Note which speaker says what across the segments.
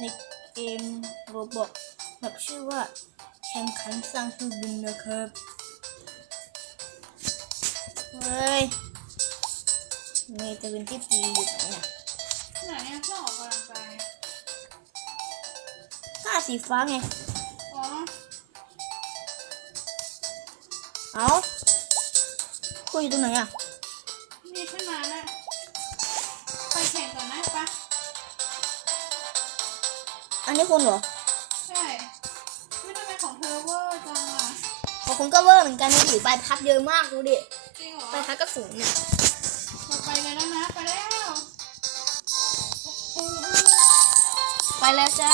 Speaker 1: ในเกมโรบอทแบบชื่อว่าแข่งขันสร้างเครื่องบินนะครับ เฮ้ยนี่จะเป็นที่ปีอยู่ไหนเนี่ย
Speaker 2: ไหนเนี่ยเพื่อออกกำลังกาย
Speaker 1: ผ้าสีฟ้าไง
Speaker 2: อ๋อ
Speaker 1: เอาคุยอยู่ตรงไหนอะ
Speaker 2: นี่ขึ้นมาแล้ว ไปแข่งก่อนนะปะ
Speaker 1: อันนี้คุณเหรอ
Speaker 2: ใช่ไม่ต้องเป็นของเธอเวอร์จังอะ
Speaker 1: ของคุณก็เวอร์เหมือนกันดูดิใบพัดเยอะมากดูดิ
Speaker 2: จริงเหรอ
Speaker 1: ใบพัดก็สูงเนี่ย
Speaker 2: เราไปเลยแล้วนะไปแล้ว
Speaker 1: ไปแล้วจ้า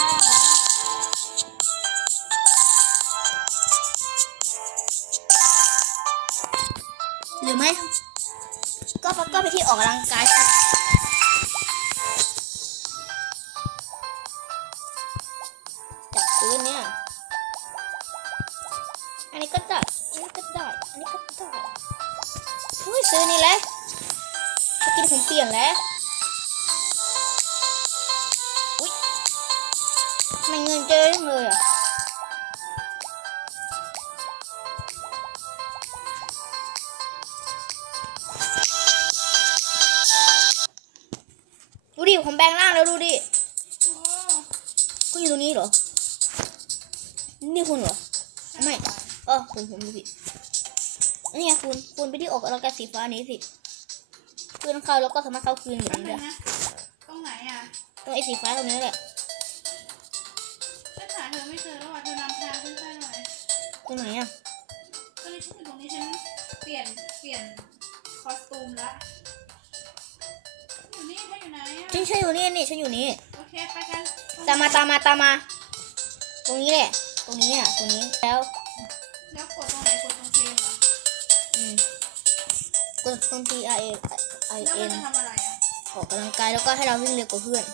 Speaker 1: หรือไม่ก็ก็ไปที่ออกกำลังกาย อันนี้ก็ได้อันนี้ก็ได้อันนี้ก็ได้เฮ้ยซื้อนี่แหละสกินผมเปลี่ยนแล้วอุ้ยทำไมเงินเจอจังเลยอะดูดิผมแปลงร่างแล้วดูดิ
Speaker 2: โอ้
Speaker 1: คุณอยู่ตรงนี้เหรอ นี่คุณเหรอ ไม่ เออผมผมดูผิดนี่ไงคุณคุณไปที่ออกกำลังกายสีฟ้านี้สิคืนเข้าแล้วก็สามารถเข้าคืนเหมือน
Speaker 2: แป๊บ
Speaker 1: เดิ
Speaker 2: นึ
Speaker 1: ม
Speaker 2: งนะตรงไหนอะ
Speaker 1: ตรงไอ้สีฟ้าตรงนี้แหละ
Speaker 2: ฉันหาเธอไม่เจอแล้วอะเธอนำทางฉันไปหน่อย
Speaker 1: ตรงไหนอะ
Speaker 2: ตอนนี้ฉันอยู่ตรงนี้ฉันเปลี่ยนเปลี่ยนคอสตูมละอยู่นี่เธออยู่ไหนอะ
Speaker 1: ฉันฉันอยู่นี่นี่ฉันอยู่นี่
Speaker 2: โอเคไปกัน
Speaker 1: ตามมาตามมาตามมา ตรงนี้แหละ ตรงนี้อะตรงนี้แล้ว
Speaker 2: แล้วกดตรงไหนกดตรงเกมเหรอ
Speaker 1: อืมกดตรง T I A I
Speaker 2: แล้วมัน
Speaker 1: N
Speaker 2: จะทำอะไรอะ
Speaker 1: ออกกำลังกายแล้วก็ให้เราวิ่งเร็วกว่าเพื่อน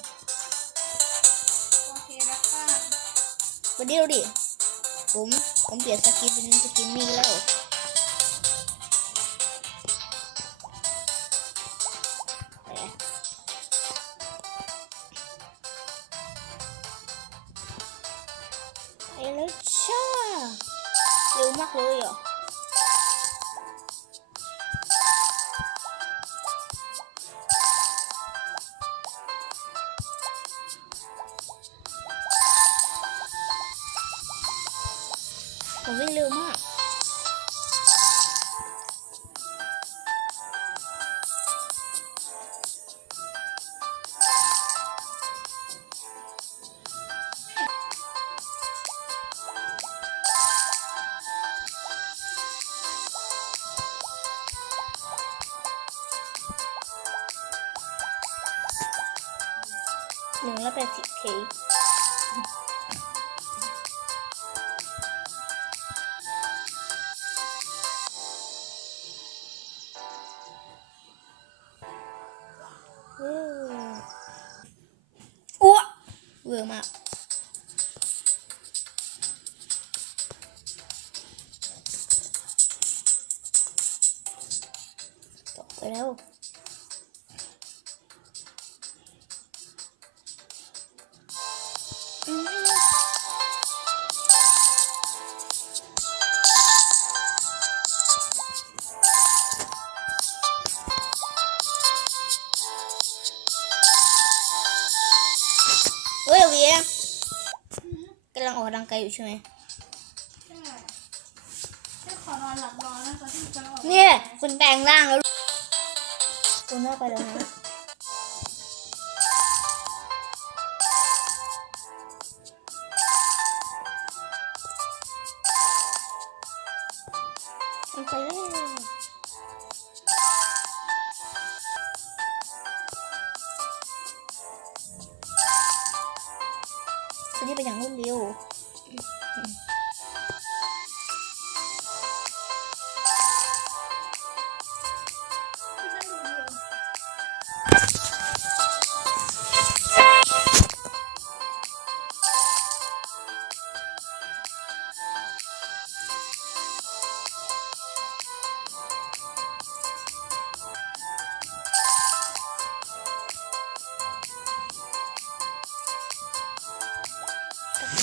Speaker 2: โอเคแล้วค่ะ
Speaker 1: วันนี้เราดิ ผมผมเปลี่ยนสกินเป็นสกินนี่แล้วไปอะไปแล้วช่า เร็วมากเลยอะผมวิ่งเร็วมาก หนึ่งละแปดสิบเคอ้วเวอร์มากตกไปแล้ว ฮ้ยเวียกำลังออกกำลังกายอยู่ใช่ไหม
Speaker 2: ใช่ขอนอนหลับรอนะตอนที่จะออก
Speaker 1: เนี่ยคุณแปลงร่างแล้วคุณเลิกไปแล้วนะมันไปแล้ว คืนนี้ไปอย่างรวดเร็ว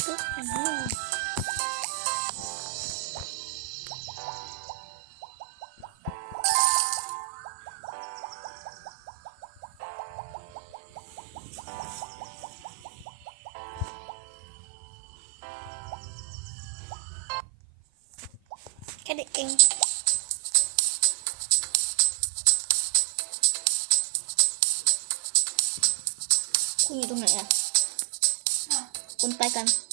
Speaker 1: ตึ๊กอันนี้แค่เ